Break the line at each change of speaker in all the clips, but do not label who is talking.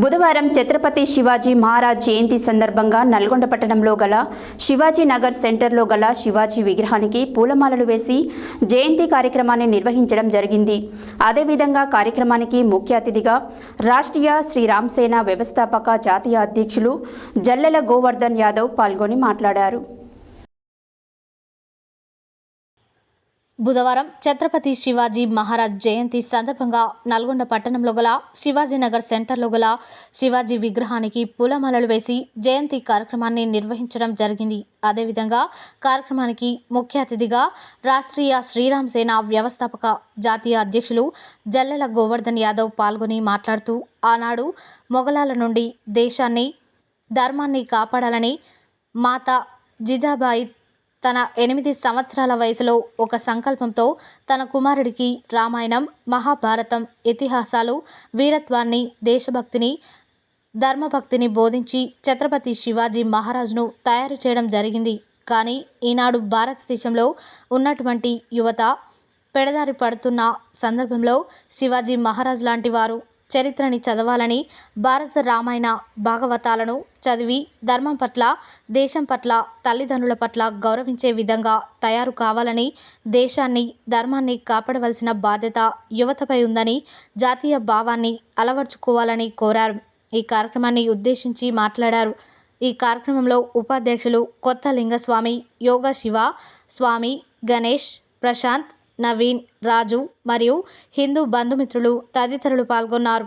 బుధవారం ఛత్రపతి శివాజీ మహారాజ్ జయంతి సందర్భంగా నల్గొండ పట్టణంలో గల శివాజీ నగర్ సెంటర్లో గల శివాజీ విగ్రహానికి పూలమాలలు వేసి జయంతి కార్యక్రమాన్ని నిర్వహించడం జరిగింది. అదేవిధంగా కార్యక్రమానికి ముఖ్య అతిథిగా రాష్ట్రీయ శ్రీరామ్సేన వ్యవస్థాపక జాతీయ అధ్యక్షులు జల్లెల గోవర్ధన్ యాదవ్ పాల్గొని మాట్లాడారు.
బుధవారం ఛత్రపతి శివాజీ మహారాజ్ జయంతి సందర్భంగా నల్గొండ పట్టణంలో గల శివాజీనగర్ సెంటర్లో గల శివాజీ విగ్రహానికి పూలమాలలు వేసి జయంతి కార్యక్రమాన్ని నిర్వహించడం జరిగింది. అదేవిధంగా కార్యక్రమానికి ముఖ్య అతిథిగా రాష్ట్రీయ శ్రీరామ్ సేన వ్యవస్థాపక జాతీయ అధ్యక్షులు జల్లెల గోవర్ధన్ యాదవ్ పాల్గొని మాట్లాడుతూ ఆనాడు మొఘలాల నుండి దేశాన్ని ధర్మాన్ని కాపాడాలని మాత జిజాబాయి తన ఎనిమిది సంవత్సరాల వయసులో ఒక సంకల్పంతో తన కుమారుడికి రామాయణం మహాభారతం ఇతిహాసాలు వీరత్వాన్ని దేశభక్తిని ధర్మభక్తిని బోధించి ఛత్రపతి శివాజీ మహారాజును తయారు చేయడం జరిగింది. కానీ ఈనాడు భారతదేశంలో ఉన్నటువంటి యువత పెడదారి పడుతున్న సందర్భంలో శివాజీ మహారాజ్ లాంటి వారు చరిత్రని చదవాలని భారత రామాయణ భాగవతాలను చదివి ధర్మం పట్ల దేశం పట్ల తల్లిదండ్రుల పట్ల గౌరవించే విధంగా తయారు కావాలని దేశాన్ని ధర్మాన్ని కాపాడవలసిన బాధ్యత యువతపై ఉందని జాతీయ భావాన్ని అలవర్చుకోవాలని కోరారు. ఈ కార్యక్రమాన్ని ఉద్దేశించి మాట్లాడారు. ఈ కార్యక్రమంలో ఉపాధ్యక్షులు కొత్త లింగస్వామి యోగ శివ స్వామి గణేష్ ప్రశాంత్ నవీన్ రాజు మరియు హిందూ బంధుమిత్రులు తదితరులు పాల్గొన్నారు.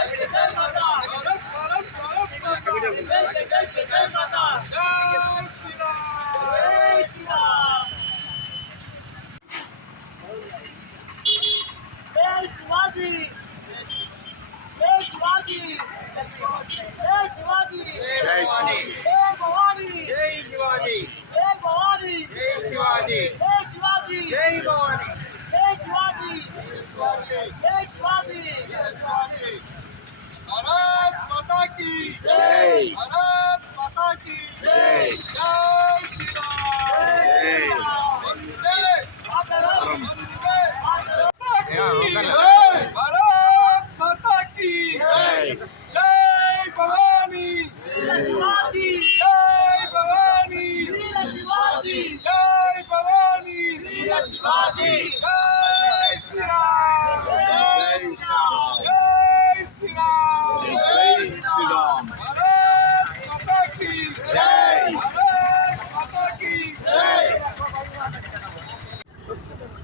शिवाजी जय शिवाजी जय शिवाजी जय शिवाजी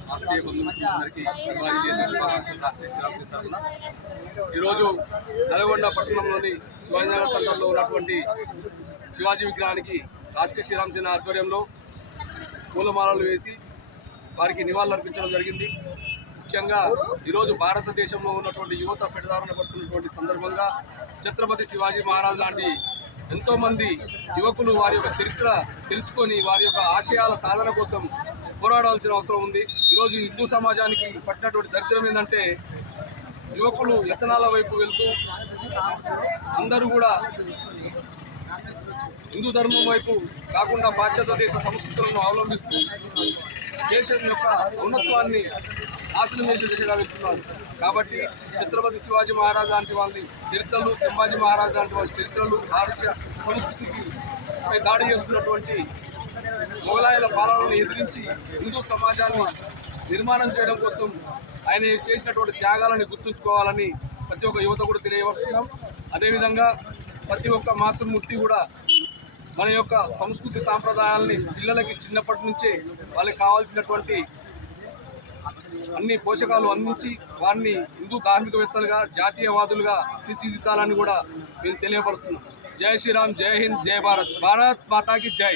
రాష్ట్రీయ బంధుమిత్రులందరికీ శివాజీ రాష్ట్రీయ శ్రీరామ్ ఈరోజు నల్గొండ పట్టణంలోని శివాజీనగర్ సెంటర్లో ఉన్నటువంటి శివాజీ విగ్రహానికి రాష్ట్రీయ శ్రీరామ్ సేన ఆధ్వర్యంలో పూలమాలలు వేసి వారికి నివాళులర్పించడం జరిగింది. ముఖ్యంగా ఈరోజు భారతదేశంలో ఉన్నటువంటి యువత పెడదారణ పడుతున్నటువంటి సందర్భంగా ఛత్రపతి శివాజీ మహారాజ్ లాంటి ఎంతోమంది యువకులు వారి యొక్క చరిత్ర తెలుసుకొని వారి యొక్క ఆశయాల సాధన కోసం పోరాడాల్సిన అవసరం ఉంది. ఈరోజు హిందూ సమాజానికి పట్టినటువంటి దరిద్రం ఏంటంటే యువకులు వ్యసనాల వైపు వెళ్తూ అందరూ కూడా హిందూ ధర్మం వైపు కాకుండా పాశ్చాత్య దేశ సంస్కృతులను అవలంబిస్తూ దేశం యొక్క ఉన్నత్వాన్ని నాశనం చేసే దిశగా వెళ్తున్నారు. కాబట్టి ఛత్రపతి శివాజీ మహారాజ్ లాంటి వాళ్ళని చరిత్రలు శివాజీ మహారాజ్ లాంటి వాళ్ళ చరిత్రలు భారతీయ సంస్కృతికి పై దాడి చేస్తున్నటువంటి మొఘలాయుల పాలనను ఎదిరించి హిందూ సమాజాన్ని నిర్మాణం చేయడం కోసం ఆయన చేసినటువంటి త్యాగాలను గుర్తుంచుకోవాలని ప్రతి ఒక్క యువత కూడా తెలియవస్తున్నాం అదేవిధంగా ప్రతి ఒక్క మాతృమూర్తి కూడా మన యొక్క సంస్కృతి సాంప్రదాయాల్ని పిల్లలకి చిన్నప్పటి నుంచే వాళ్ళకి కావాల్సినటువంటి అన్ని పోషకాలు అందించి వారిని హిందూ ధార్మికవేత్తలుగా జాతీయవాదులుగా తీర్చిదిద్దాలని కూడా మేము తెలియపరుస్తున్నాం జై శ్రీరామ్ జై హింద్ జై భారత్. భారత్ మాతాకి జై.